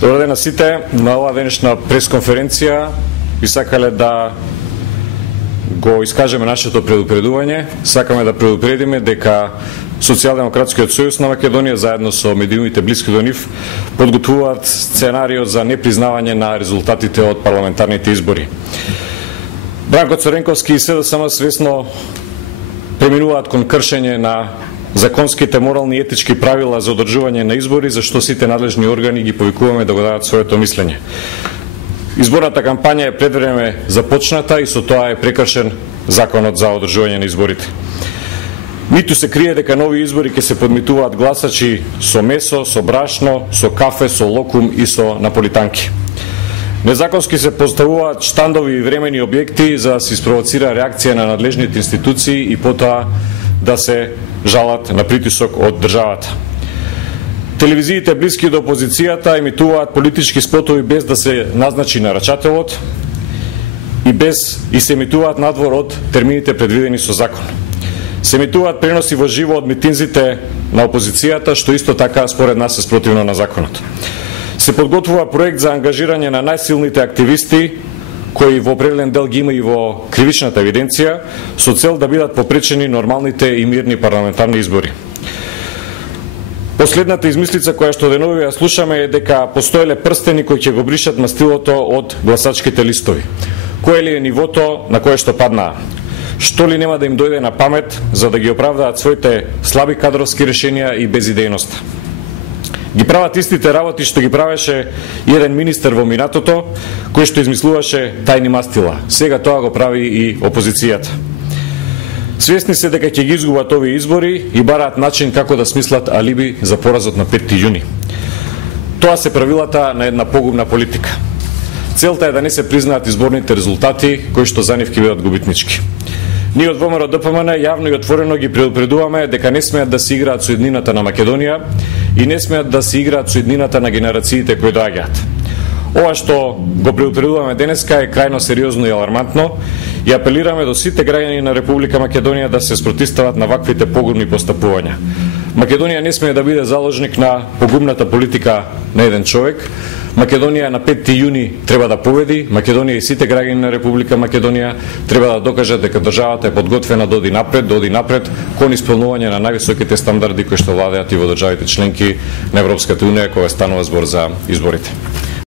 Добар ден на сите. На оваа денешна пресконференција би сакале да го искажеме нашето предупредување. Сакаме да предупредиме дека Социјалдемократскиот сојуз на Македонија заедно со медиумите блиски до нив подготвуваат сценарио за непризнавање на резултатите од парламентарните избори. Бранко Цоренковски и СДСМ свесно преминуваат кон кршење на законските, морални и етички правила за одржување на избори, за што сите надлежни органи ги повикуваме да го дадат своето мислење. Изборната кампања е пред време започната и со тоа е прекршен законот за одржување на изборите. Ниту се крие дека нови избори ќе се подмитуваат гласачи со месо, со брашно, со кафе, со локум и со наполитанки. Незаконски се поставуваат штандови и времени објекти за да се испровоцира реакција на надлежните институции и потоа да се жалат на притисок од државата. Телевизиите блиски до опозицијата емитуваат политички спотови без да се назначи нарачателот и се емитуваат надвор од термините предвидени со закон. Се емитуваат преноси во живо од митинзите на опозицијата, што исто така според нас е спротивно на законот. Се подготвува проект за ангажирање на најсилните активисти кои во определен дел ги има и во кривичната евиденција, со цел да бидат попречени нормалните и мирни парламентарни избори. Последната измислица која што денови ја слушаме е дека постоеле прстени кои ќе го бришат мастилото од гласачките листови. Кое ли е нивото на кое што паднаа? Што ли нема да им дојде на памет за да ги оправдаат своите слаби кадровски решенија и безидејност? Ги прават истите работи што ги правеше еден министер во минатото, кој што измислуваше тајни мастила. Сега тоа го прави и опозицијата. Свесни се дека ќе ги изгубат овие избори и бараат начин како да смислат алиби за поразот на 5 јуни. Тоа се правилата на една погубна политика. Целта е да не се признаат изборните резултати кои што за нив ќе бидат губитнички. Ние од ВМРО ДПМН јавно и отворено ги предупредуваме дека не смеат да се играат со еднината на Македонија и не смеат да се играат со еднината на генерациите кои доаѓаат. Ова што го предупредуваме денеска е крајно сериозно и алармантно и апелираме до сите граѓани на Република Македонија да се спротивстават на ваквите погубни постапувања. Македонија не смее да биде заложник на погубната политика на еден човек. Македонија на 5 јуни треба да победи. Македонија и сите граѓани на Република Македонија треба да докажат дека државата е подготвена да оди напред кон исполнување на највисоките стандарди кои што владеат и во државите членки на Европската унија кога станува збор за изборите.